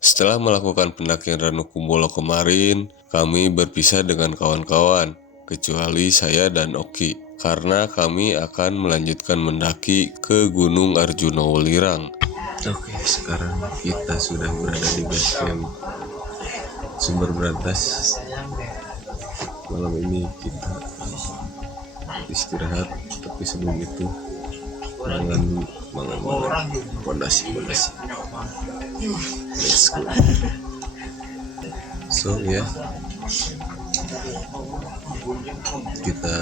Setelah melakukan pendakian Ranukumbolo kemarin, kami berpisah dengan kawan-kawan, kecuali saya dan Oki, karena kami akan melanjutkan mendaki ke Gunung Arjuna Welirang. Oke, sekarang kita sudah berada di base camp Sumber Berantas. Malam ini kita istirahat, tapi sebelum itu mangan pondasi. Let's go. So ya, kita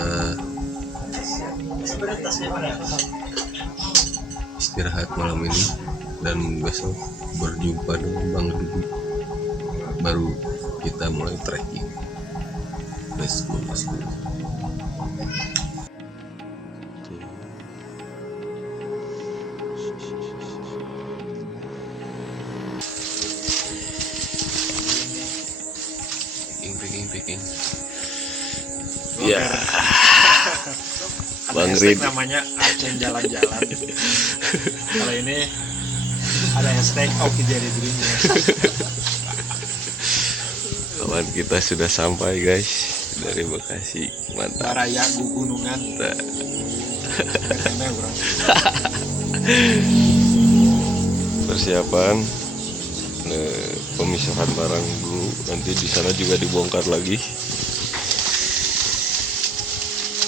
istirahat malam ini dan besok berjumpa dengan Bang Dudu, baru kita mulai trekking. Let's go. Picking. Ya. Bang Rid namanya Aceh jalan-jalan. Kalau ini ada hashtag Oki jadi dirinya. Kawan kita sudah sampai guys dari Bekasi. Mantap. Raya Gunungan. Persiapan pemisahan barang dulu, nanti di sana juga dibongkar lagi.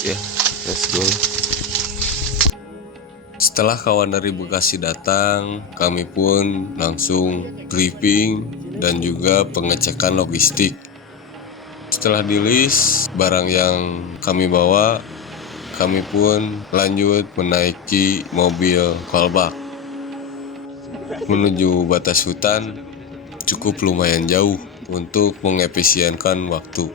Ya, let's go. Setelah kawan dari Bekasi datang, kami pun langsung briefing dan juga pengecekan logistik. Setelah di-list barang yang kami bawa, kami pun lanjut menaiki mobil callback menuju batas hutan. Cukup lumayan jauh untuk mengefisienkan waktu.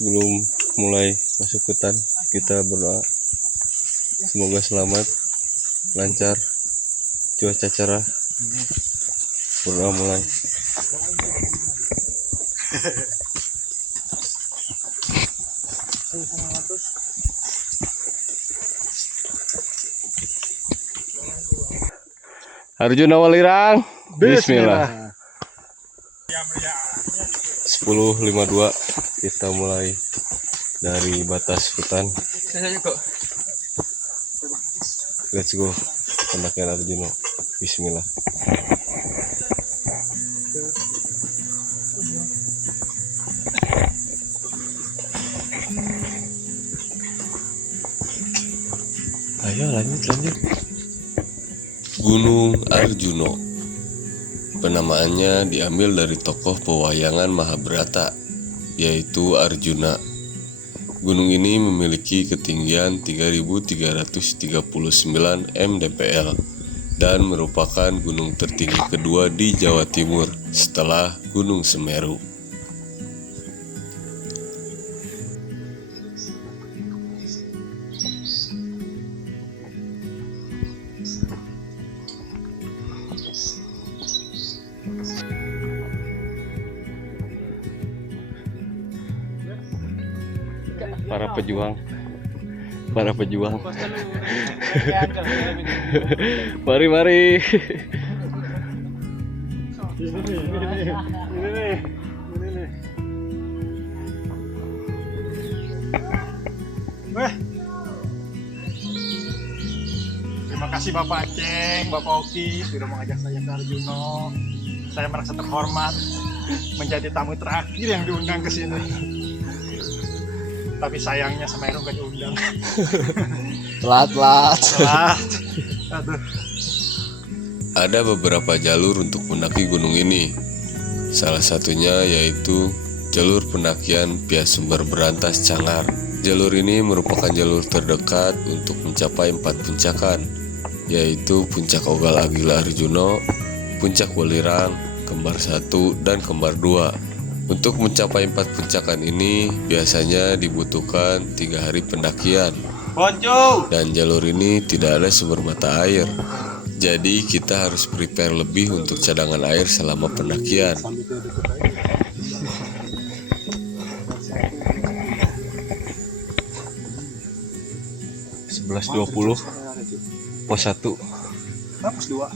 Sebelum mulai masuk hutan, kita berdoa semoga selamat, lancar, cuaca cerah. Berdoa mulai. Arjuna Welirang, Bismillah. 10.52 kita mulai dari batas hutan. Let's go, pendakian Arjuna. Bismillah. Ayo lanjut. Gunung Arjuna, penamaannya diambil dari tokoh pewayangan Mahabharata, yaitu Arjuna. Gunung ini memiliki ketinggian 3.339 mdpl dan merupakan gunung tertinggi kedua di Jawa Timur setelah Gunung Semeru. Para pejuang. Mari. Terima kasih Bapak Aceh, Bapak Oki sudah mengajak saya ke Arjuna. Saya merasa terhormat menjadi tamu terakhir yang diundang ke sini. Tapi sayangnya Semeru gak diundang. Telat. Aduh. Ada beberapa jalur untuk mendaki gunung ini. Salah satunya yaitu jalur pendakian via Sumber Berantas Cangar. Jalur ini merupakan jalur terdekat untuk mencapai 4 puncakan, yaitu Puncak Ogal Agila Arjuna, Puncak Welirang, Kembar 1 dan Kembar 2. Untuk mencapai 4 puncakan ini biasanya dibutuhkan 3 hari pendakian. Dan jalur ini tidak ada sumber mata air. Jadi kita harus prepare lebih untuk cadangan air selama pendakian. Pos 1 Pos 2.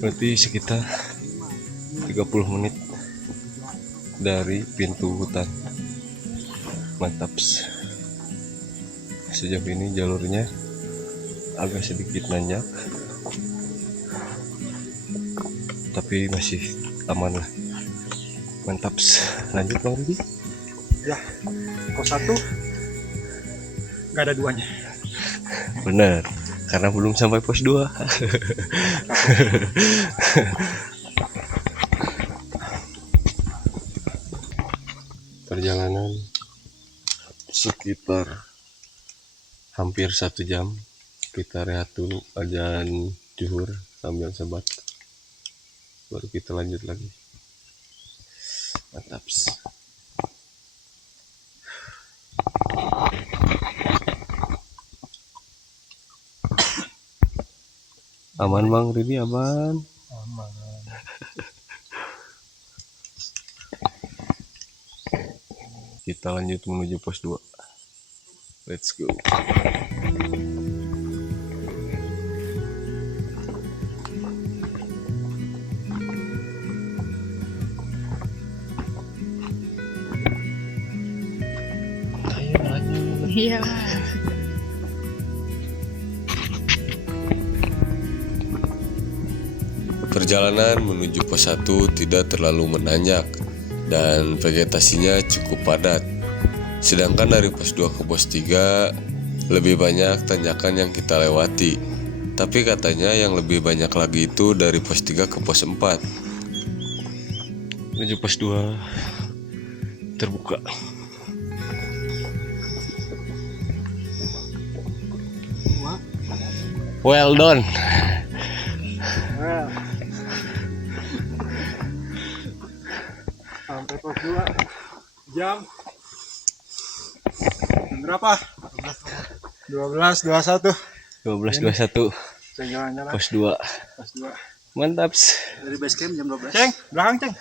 berarti sekitar 30 menit dari pintu hutan. Mantap. Sejauh ini jalurnya agak sedikit nanjak, tapi masih aman lah. Mantap. Lanjut Bang Rudi. Ya, pos 1 nggak ada duanya. Bener, karena belum sampai pos 2. Perjalanan sekitar hampir 1 jam. Kita rehat dulu azan zuhur sambil sebat, baru kita lanjut lagi. Mantap. Aman Bang Ridi, aman. Kita lanjut menuju pos 2. Let's go. Ayo lanjut. Iya. Perjalanan menuju pos 1 tidak terlalu menanjak dan vegetasinya cukup padat. Sedangkan dari pos 2 ke pos 3 lebih banyak tanjakan yang kita lewati. Tapi katanya yang lebih banyak lagi itu dari pos 3 ke pos 4. Menuju pos 2 terbuka. Well done. Well. Sampai pos 2 jam berapa? 12.21. 12.21 Saya jalan-jalan pos 2. pos 2. Mantap. Dari base camp jam 12. Ceng, belakang Ceng.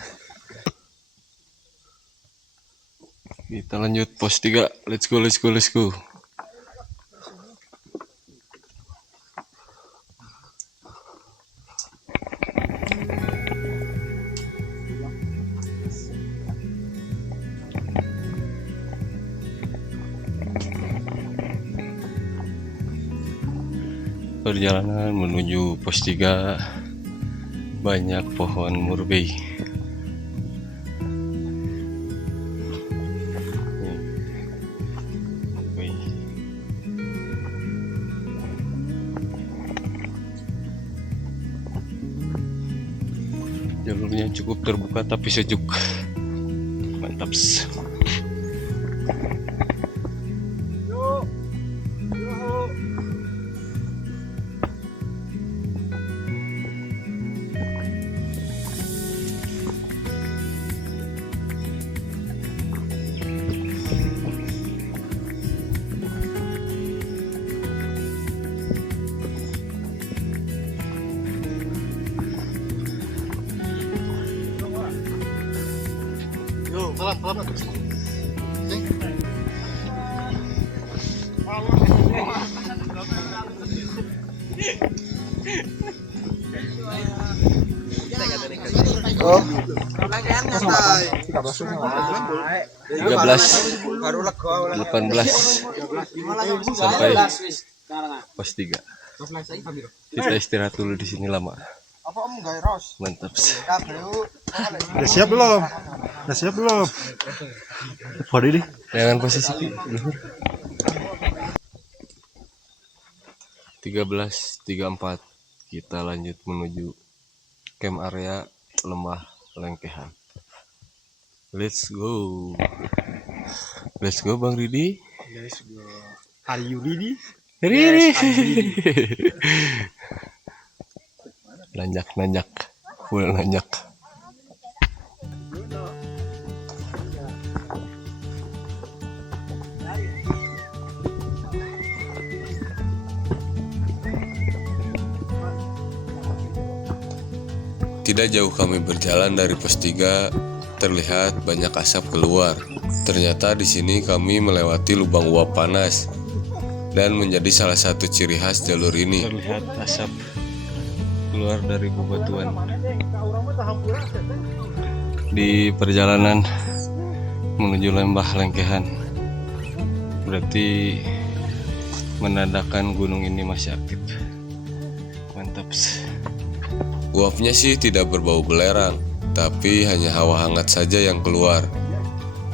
Kita lanjut pos 3. Let's go, let's go, let's go. Perjalanan menuju pos 3 banyak pohon murbei. Jalurnya cukup terbuka tapi sejuk. Mantap. Selamat. 18 sampai pos 3. Kita istirahat dulu di sini lama. Mantap. Udah siap belum? Udah siap belum? Podi deh. Jangan posisi luhur. 13.34 kita lanjut menuju camp area Lembah Lengkehan. Let's go. Let's go Bang Ridi. Let's go. Are you ready? Ridi. Nanjak, full nanjak. Tidak jauh kami berjalan dari pos 3, terlihat banyak asap keluar. Ternyata di sini kami melewati lubang uap panas dan menjadi salah satu ciri khas jalur ini. Terlihat asap keluar dari bebatuan. Di perjalanan menuju lembah Lengkehan, berarti menandakan gunung ini masih aktif. Mantap. Uapnya sih tidak berbau belerang, tapi hanya hawa hangat saja yang keluar.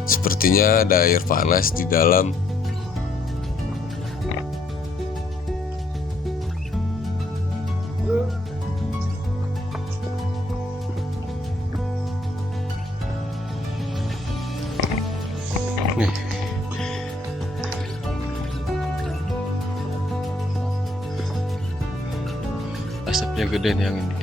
Sepertinya ada air panas di dalam. Nih. Asapnya gede nih yang ini.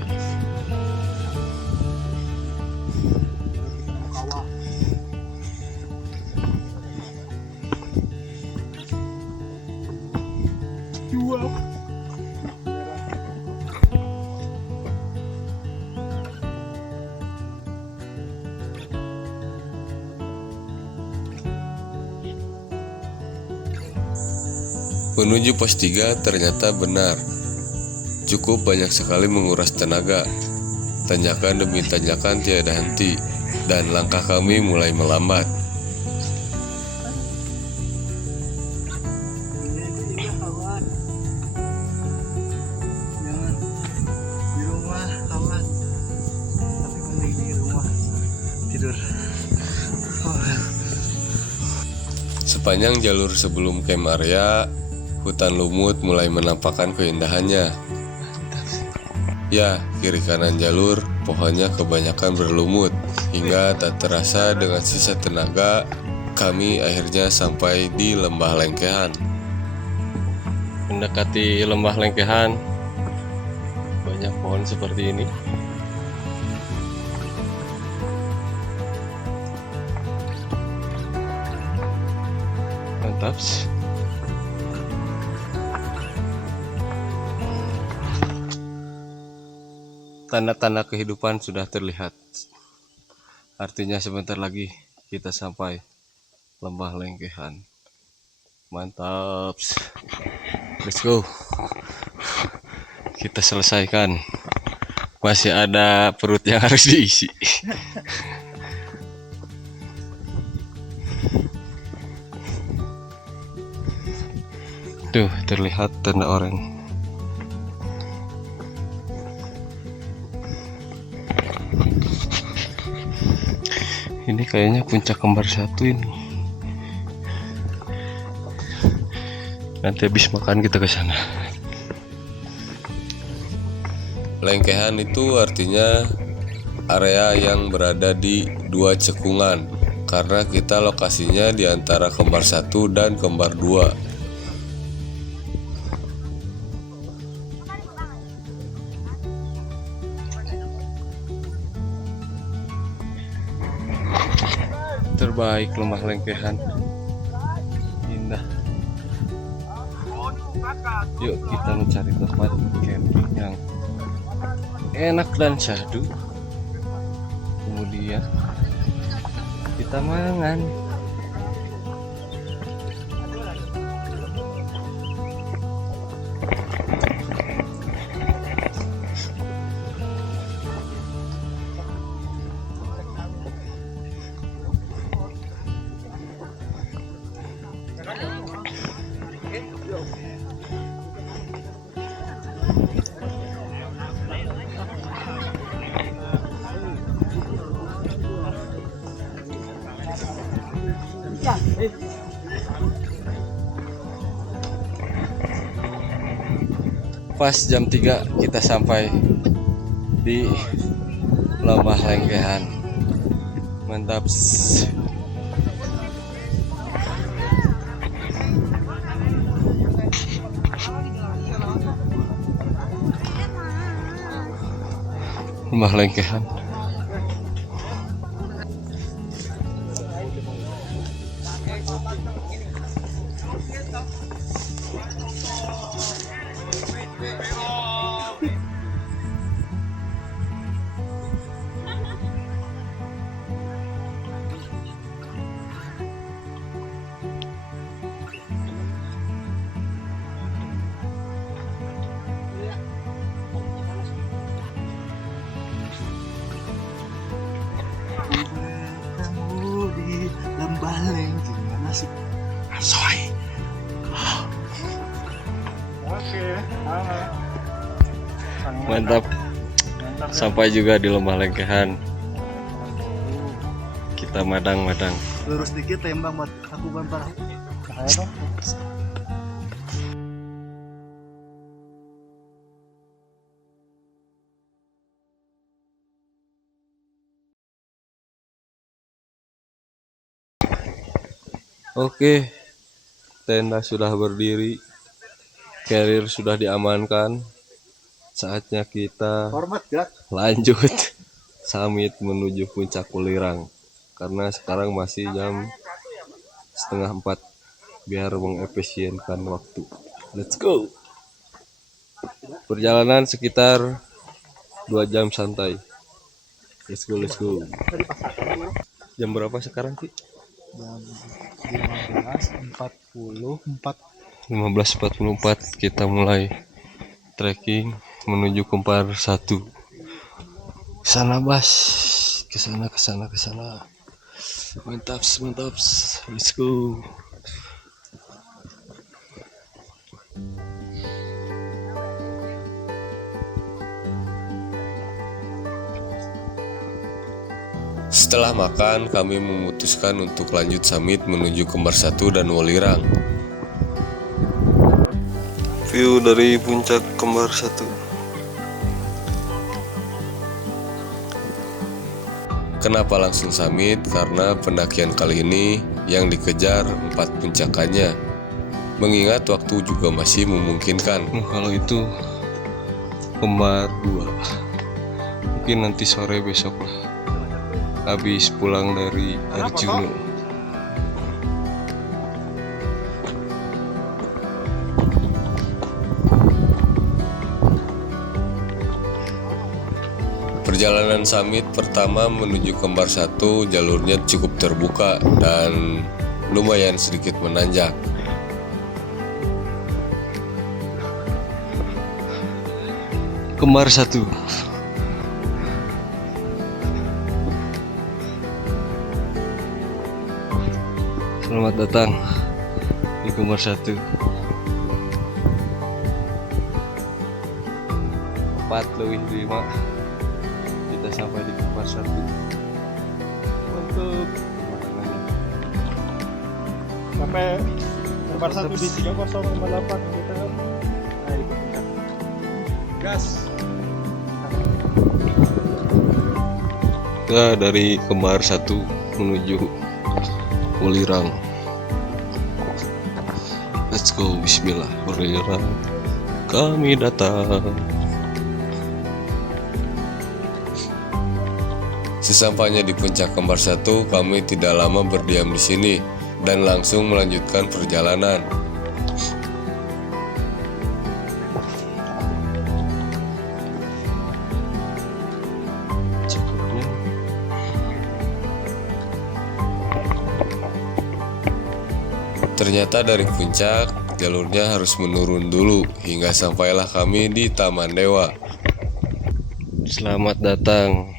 Menuju pos 3 ternyata benar. Cukup banyak sekali menguras tenaga. Tanjakan demi tanjakan tiada henti, dan langkah kami mulai melambat. Sepanjang jalur sebelum camp area, hutan lumut mulai menampakkan keindahannya. Ya, kiri kanan jalur, pohonnya kebanyakan berlumut. Hingga tak terasa dengan sisa tenaga, kami akhirnya sampai di lembah Lengkehan. Mendekati lembah Lengkehan, banyak pohon seperti ini. Mantap. Tanda-tanda kehidupan sudah terlihat. Artinya sebentar lagi kita sampai lembah Lengkehan. Mantap. Let's go. Kita selesaikan. Masih ada perut yang harus diisi. Tuh, terlihat tanda oranye. Ini kayaknya puncak kembar 1 ini. Nanti habis makan kita ke sana. Lengkehan itu artinya area yang berada di 2 cekungan, karena kita lokasinya di antara kembar 1 dan kembar 2. Terbaik lembah Lengkehan, indah. Yuk kita mencari tempat camping yang enak dan syahdu. Kemudian kita mangan. Pas jam 3 kita sampai di lembah Lengkehan. Mantap. Lembah Lengkehan. asik. Asoy. Oke, Mantap. Mantap. Sampai juga di Lembah Lengkehan. Kita madang-madang. Lurus dikit tembak buat aku bantah. Ayo dong. Oke, tenda sudah berdiri, carrier sudah diamankan. Saatnya kita Hormat gak? lanjut summit menuju puncak Welirang. Karena sekarang masih jam 3:30 biar mengefisienkan waktu. Let's go. Perjalanan sekitar 2 jam santai. Let's go, let's go. Jam berapa sekarang, Ki? Jam 15.44. 15.44 kita mulai trekking menuju Kempar 1. Kesana Bas, kesana. Mantap, let's go. Setelah makan, kami memutuskan untuk lanjut summit menuju Kembar 1 dan Welirang. View dari puncak Kembar 1. Kenapa langsung summit? Karena pendakian kali ini yang dikejar 4 puncakannya. Mengingat waktu juga masih memungkinkan. Kalau itu Kembar 2. Mungkin nanti sore besok lah. Habis pulang dari Arjuna. Perjalanan summit pertama menuju Kembar 1 jalurnya cukup terbuka dan lumayan sedikit menanjak. Kembar 1. Selamat datang di Kembar 1. 4:05 kita sampai di Kembar 1. Mantap. Pemandangannya. Sampai Kembar 1 di 3058 kita. Ayo puncak. Gas. Kita dari Kembar 1 menuju Welirang. Let's go, bismillah. Welirang kami datang. Sesampainya di puncak Kembar 1, kami tidak lama berdiam di sini dan langsung melanjutkan perjalanan. Ternyata dari puncak, jalurnya harus menurun dulu hingga sampailah kami di Taman Dewa. Selamat datang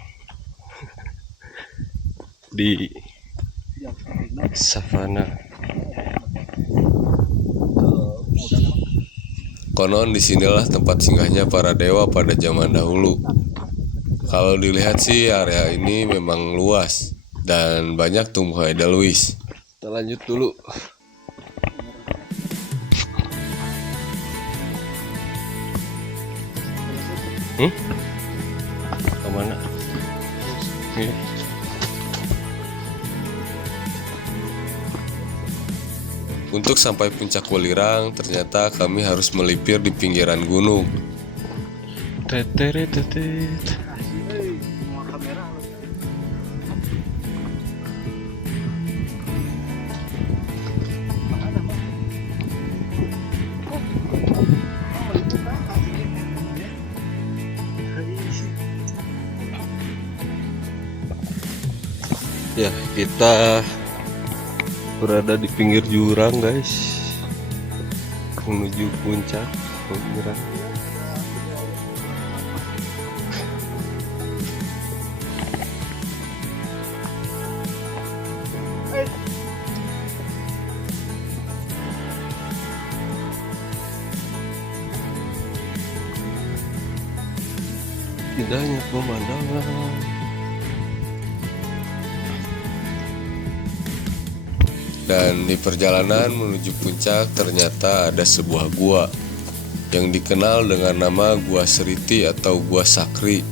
di savana. Konon disinilah tempat singgahnya para dewa pada zaman dahulu. Kalau dilihat sih area ini memang luas dan banyak tumbuh edelweiss. Kita lanjut dulu. Kemana? Ini. Untuk sampai puncak Welirang, ternyata kami harus melipir di pinggiran gunung. Teteretetet. Semua kamera. Ya, kita berada di pinggir jurang, guys. Menuju puncak Welirang. indahnya pemandangan. Dan di perjalanan menuju puncak ternyata ada sebuah gua yang dikenal dengan nama Gua Seriti atau Gua Sakri.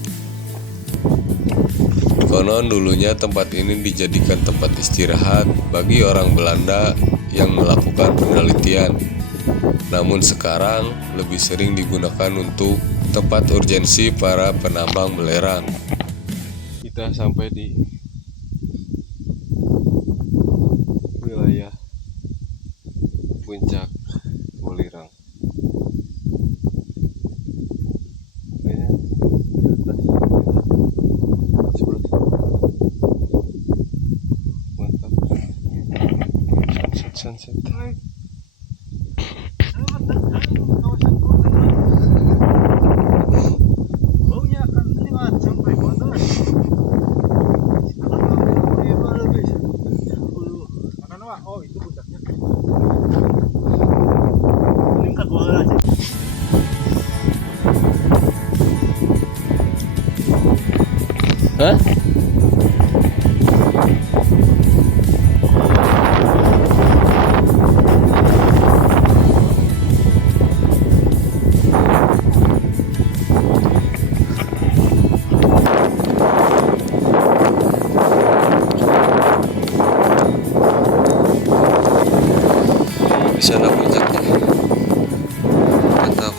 Konon dulunya tempat ini dijadikan tempat istirahat bagi orang Belanda yang melakukan penelitian. Namun sekarang lebih sering digunakan untuk tempat urgensi para penambang belerang. Kita sampai di wilayah puncak Welirang. Kayaknya di atas sebelah. Mantap. Sunset. Baunya akan lewat sampai mana? Oh itu puncaknya. Ini kan gua aja. Hah? Di sana puncaknya. Mantap.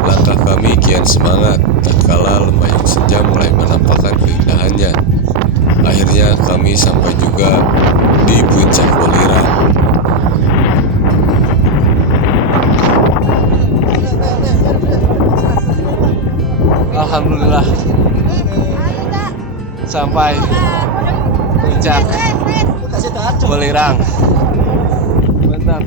Langkah kami kian semangat tatkala lembayung senja mulai menampakkan keindahannya. Akhirnya kami sampai juga di puncak Welirang. Alhamdulillah sampai puncak Welirang. Mantap.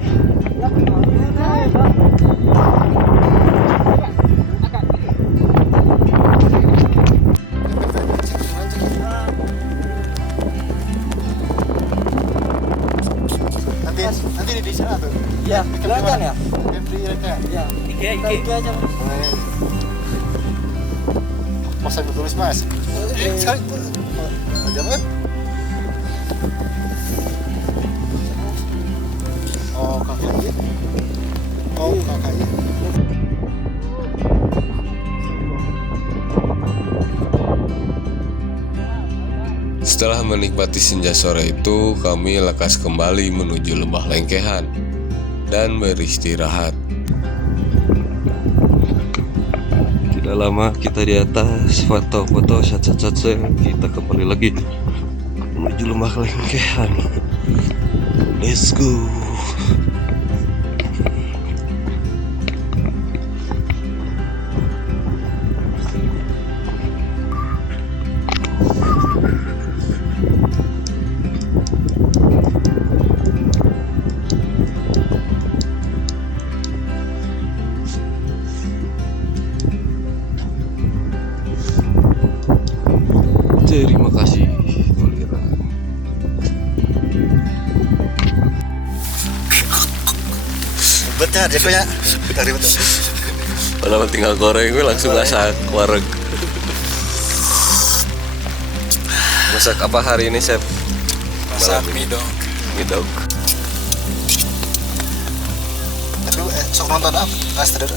Nanti di sana tuh. Ya, kelihatan ya? Ya. Ya, Iki aja. Masa tulis mas? Aja mas. Oh kakaknya. Oh kakaknya. Setelah menikmati senja sore itu, kami lekas kembali menuju Lembah Lengkehan dan beristirahat. Tidak lama kita di atas, foto-foto, shot-shot, kita kembali lagi menuju Lembah Lengkehan. Let's go. Terima kasih Welirang. Betnya dia punya. Dari betul. Padahal tinggal goreng, gue langsung masak wareg. Masak apa hari ini, Chef? Masak mie dong. Midog. Tapi sok nonton apa? Astrid.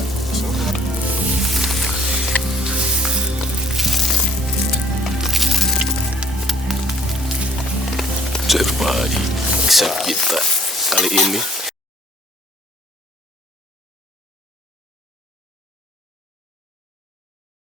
Baik, chef kita kali ini